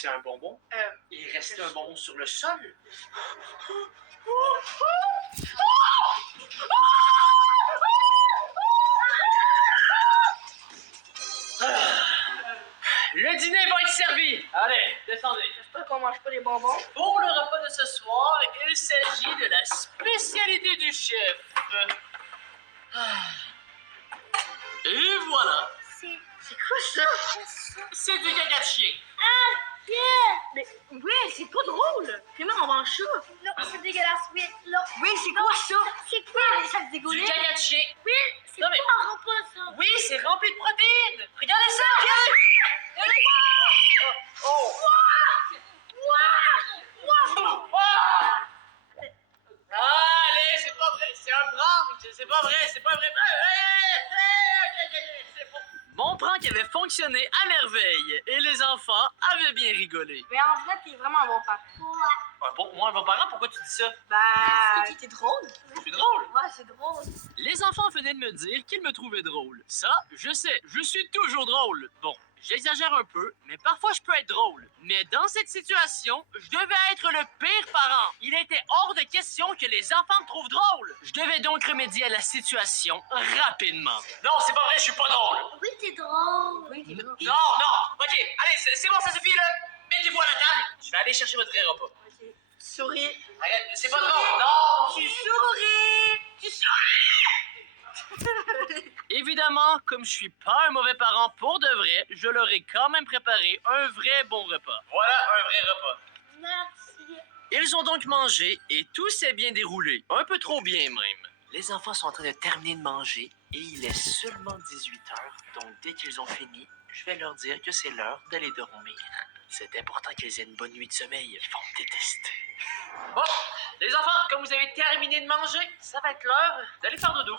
C'est un bonbon? Il restait un bonbon sur le sol? Le dîner va être servi! Allez, descendez. J'espère qu'on mange pas les bonbons. Pour le repas de ce soir, il s'agit de la spécialité du chef. Et voilà! C'est quoi ça? C'est du caca de chien. Mais oui, c'est pas drôle. Comment on mange ça? Non, c'est dégueulasse. Oui, là. Oui, c'est quoi ça? C'est quoi les sacs Du dégoûtés? caca de chien. Oui, c'est Non, mais- pas un repas, ça. Oui, c'est rempli de protéines. Regardez ça! Oh! Allez, c'est pas vrai, c'est un prank, c'est pas vrai, c'est pas vrai. C'est faux. Mon prank avait fonctionné à merveille et les enfants avaient bien rigolé. Mais en vrai, t'es vraiment un bon père. Moi, un bon parent, pourquoi tu dis ça? Bah, t'es drôle. C'est drôle. Ouais, c'est drôle. Les enfants venaient de me dire qu'ils me trouvaient drôle. Ça, je sais, je suis toujours drôle. Bon, j'exagère un peu, mais parfois je peux être drôle. Mais dans cette situation, je devais être le pire parent. Il était hors de question que les enfants me trouvent drôle. Je devais donc remédier à la situation rapidement. Non, c'est pas vrai, je suis pas drôle. Oui, t'es drôle. Oui, t'es drôle. Non, ok, allez, c'est bon, ça suffit là. Mettez-vous à la table. Je vais aller chercher votre vrai repas. Ok. Souris. Arrête, c'est pas drôle, non. Tu souris. Tu souris. Évidemment, comme je suis pas un mauvais parent pour de vrai, je leur ai quand même préparé un vrai bon repas. Voilà un vrai repas. Merci. Ils ont donc mangé et tout s'est bien déroulé. Un peu trop bien même. Les enfants sont en train de terminer de manger et il est seulement 18 heures. Donc dès qu'ils ont fini, je vais leur dire que c'est l'heure d'aller dormir. C'est important qu'ils aient une bonne nuit de sommeil. Ils vont me détester. Bon, les enfants, comme vous avez terminé de manger, ça va être l'heure d'aller faire dodo.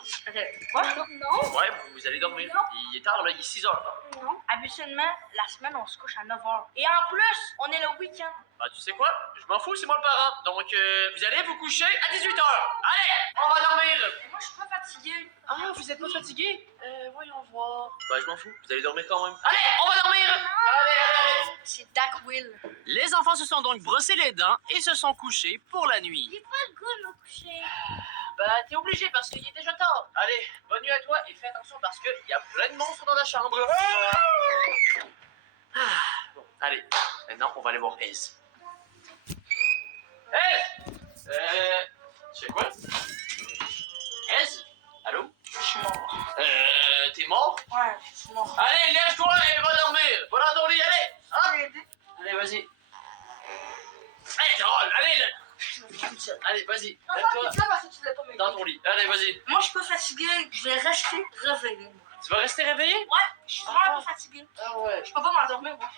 Quoi? Non, Ouais, vous allez dormir. Non. Il est tard là, il est 6 heures. non. Habituellement, la semaine, on se couche à 9h. Et en plus, on est le week-end. Bah, tu sais quoi? Je m'en fous, c'est moi le parent. Donc, vous allez vous coucher à 18 heures. Allez, on va dormir. Mais moi, je suis pas fatiguée. Ah, vous êtes pas fatigué? Voyons voir. Bah, je m'en fous. Vous allez dormir quand même. Allez, on va dormir! Allez! C'est Dak Will. Les enfants se sont donc brossés les dents et se sont couchés pour la nuit. J'ai pas le goût de me coucher. Bah, t'es obligé parce qu'il est déjà tard. Allez, bonne nuit à toi et fais attention parce qu'il y a plein de monstres dans la chambre. Bon, allez, maintenant, on va aller voir Ez. Ez! Tu fais quoi? Ez? Allô? Je suis mort. T'es mort? Ouais, je suis mort. Allez, lève-toi et va dormir. Va dans ton lit, allez. Hein? Allez, vas-y. Hey, Carole, allez, là. Allez, vas-y. Non, Lève-toi c'est ça parce que tu voulais pas m'aider. dans ton lit. Allez, vas-y. Moi, je suis pas fatiguée. Je vais rester réveillée, moi. Tu vas rester réveillé? Ouais, je suis vraiment pas fatiguée. Ah ouais. Je peux pas m'endormir, moi.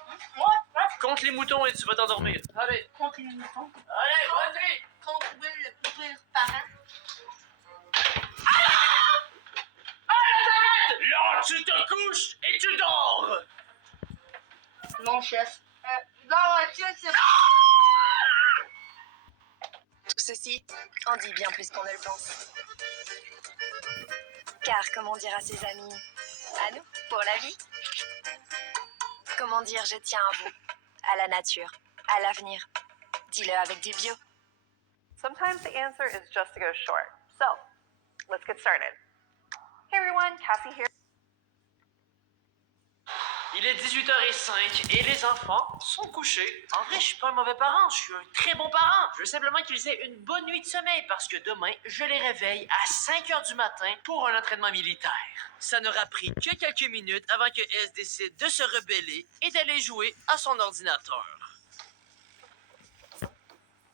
Ouais, Compte les moutons et tu vas t'endormir. Allez. contre les moutons. Allez, vas-y. Contre Will, le pire parent. Là, tu te couches et tu dors. Non, chef. Non, chef, c'est... Tout ceci en dit bien plus qu'on ne le pense. Car comment dire à ses amis, à nous, pour la vie? Comment dire je tiens à vous, à la nature, à l'avenir? Dis-le avec du bio. Sometimes the answer is just to go short. So, let's get started. Hey everyone, Cassie here. Il est 18h05 et les enfants sont couchés. En vrai, je suis pas un mauvais parent, je suis un très bon parent. Je veux simplement qu'ils aient une bonne nuit de sommeil parce que demain, je les réveille à 5h du matin pour un entraînement militaire. Ça n'aura pris que quelques minutes avant que S décide de se rebeller et d'aller jouer à son ordinateur.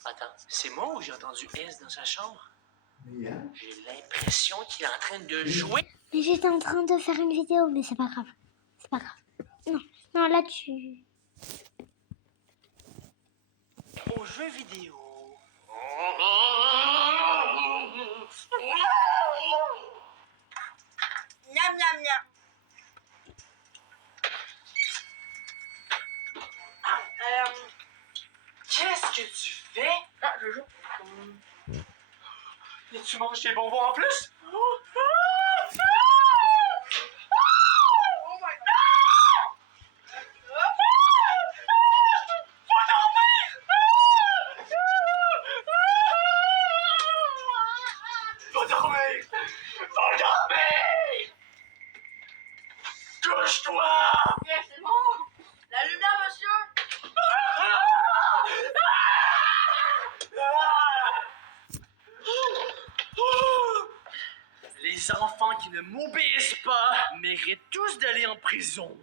Attends, c'est moi ou j'ai entendu S dans sa chambre? J'ai l'impression qu'il est en train de jouer. Mais j'étais en train de faire une vidéo, mais c'est pas grave. C'est pas grave. Non, non, là tu... Aux jeux vidéo. Miam, miam, miam. Qu'est-ce que tu fais? Ah, je joue. Et tu manges tes bonbons en plus? Oh my god. Couche-toi! Ok, c'est bon. La lumière, monsieur. Les enfants qui ne m'obéissent pas méritent tous d'aller en prison.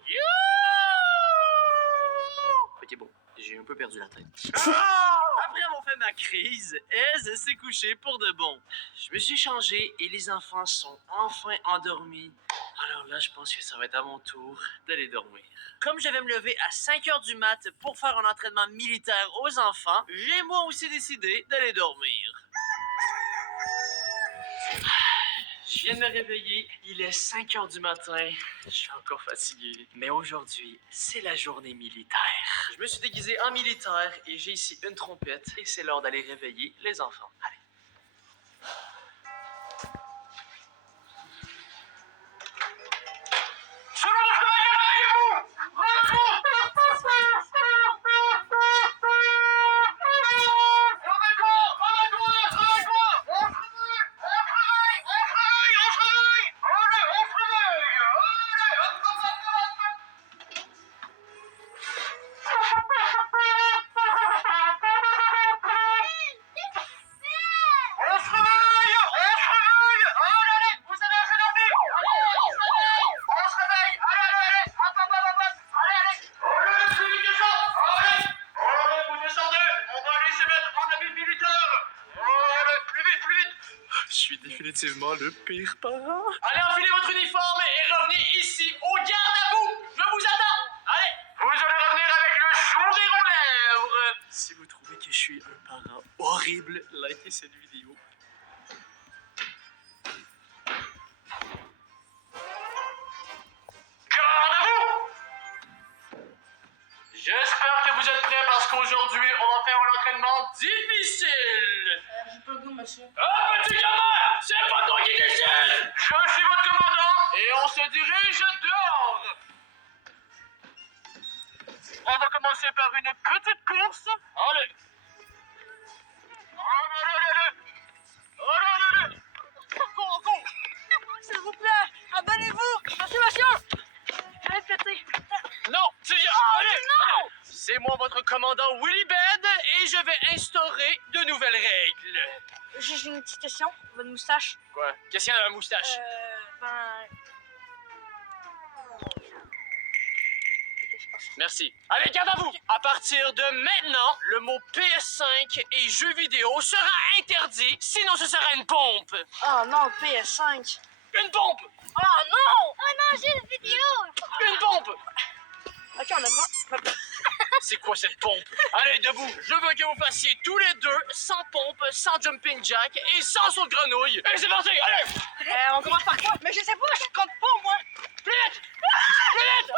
Ok, bon, j'ai un peu perdu la tête. Après avoir fait ma crise, Ez s'est couchée pour de bon. Je me suis changé et les enfants sont enfin endormis. Alors là, je pense que ça va être à mon tour d'aller dormir. Comme je vais me lever à 5 heures du mat pour faire un entraînement militaire aux enfants, j'ai moi aussi décidé d'aller dormir. Je viens de me réveiller, il est 5 heures du matin, je suis encore fatigué. Mais aujourd'hui, c'est la journée militaire. Je me suis déguisé en militaire et j'ai ici une trompette et c'est l'heure d'aller réveiller les enfants. Allez. Je suis définitivement le pire parent. Allez, enfilez votre uniforme et revenez ici au garde à vous. Je vous attends. Allez, vous allez revenir avec le sourire aux lèvres. Si vous trouvez que je suis un parent horrible, likez cette vidéo. Garde à vous. J'espère que vous êtes prêts parce qu'aujourd'hui, on va faire un entraînement difficile. J'ai pas le goût, monsieur. Ah, petit gamin! C'est pas toi qui décide! Je suis votre commandant et on se dirige dehors! On va commencer par une petite course. Allez! Allez! Cours! S'il vous plaît, abonnez-vous. Monsieur. Allez, péter. Non! Allez! Non! C'est moi votre commandant Willy Bed et je vais instaurer de nouvelles règles. J'ai une petite question. Votre moustache. Quoi? Qu'est-ce qu'il y a dans la moustache? Ben... Merci. Allez, garde à vous! À partir de maintenant, le mot PS5 et jeux vidéo sera interdit, sinon ce sera une pompe. Oh non, PS5. Une pompe! Oh non! Oh non, j'ai une vidéo. Une pompe! Ok, on a vraiment... C'est quoi cette pompe? Allez, debout! Je veux que vous fassiez tous les deux sans pompe, sans jumping jack et sans saut de grenouille. Et c'est parti! Allez! On commence par quoi? Mais je sais pas, je compte pas, moi. Plus vite! Plus vite!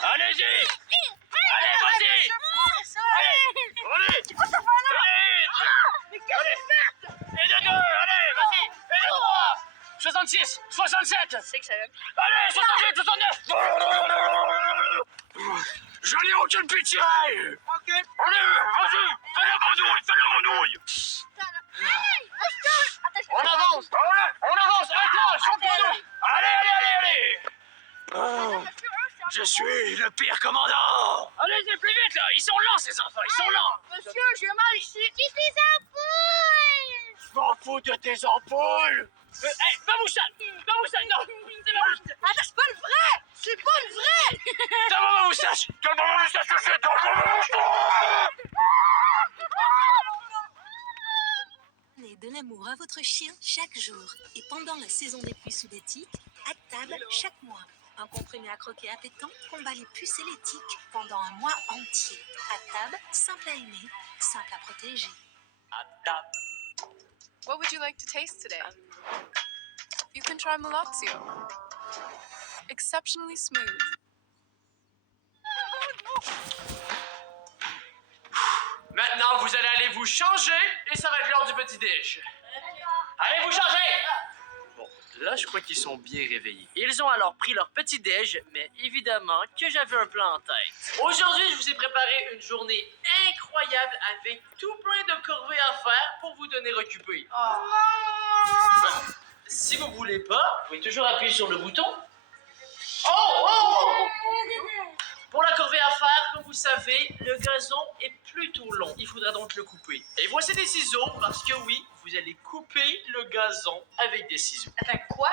Allez-y! Allez, vas-y! Allez! C'est quoi ça va là? Allez! Mais qu'est-ce que c'est? Et de deux! Allez, vas-y! Et de trois! 66! 67! C'est que ça va. Allez, 68, 69! Je n'ai aucune pitié! Ok. Allez, vas-y! Fais la grenouille! On avance! Allez, on avance! Un saute de grenouille! Allez! Oh, je suis le pire commandant! Allez-y, plus vite, là! Ils sont lents, ces enfants! Ils sont lents! Monsieur, j'ai mal ici. Je suis un fou. Je m'en fous de tes ampoules! Hey, ma moustache! Ma moustache, non! C'est ma moustache! Attends, c'est pas le vrai! C'est pas le vrai! Donne-moi ma moustache! Donne-moi ma moustache tout de suite! Donne-moi ma moustache! Donnez de l'amour à votre chien chaque jour et pendant la saison des puces sous des tiques, à table chaque mois. Un comprimé à croquer appétant combat les puces et les tiques pendant un mois entier. À table, simple à aimer, simple à protéger. À table. What would you like to taste today? You can try Malazio. Exceptionally smooth. Maintenant, vous allez aller vous changer et ça va être l'heure du petit-déj. Allez vous changer! Bon, là, je crois qu'ils sont bien réveillés. Ils ont alors pris leur petit-déj, mais évidemment que j'avais un plan en tête. Aujourd'hui, je vous ai préparé une journée incroyable avec tout plein de corvées à faire pour vous donner occupé. Si vous voulez pas, vous pouvez toujours appuyer sur le bouton Oh! Pour la corvée à faire, comme vous savez, le gazon est plutôt long. Il faudra donc le couper. Et voici des ciseaux, parce que oui, vous allez couper le gazon avec des ciseaux. Attends, quoi?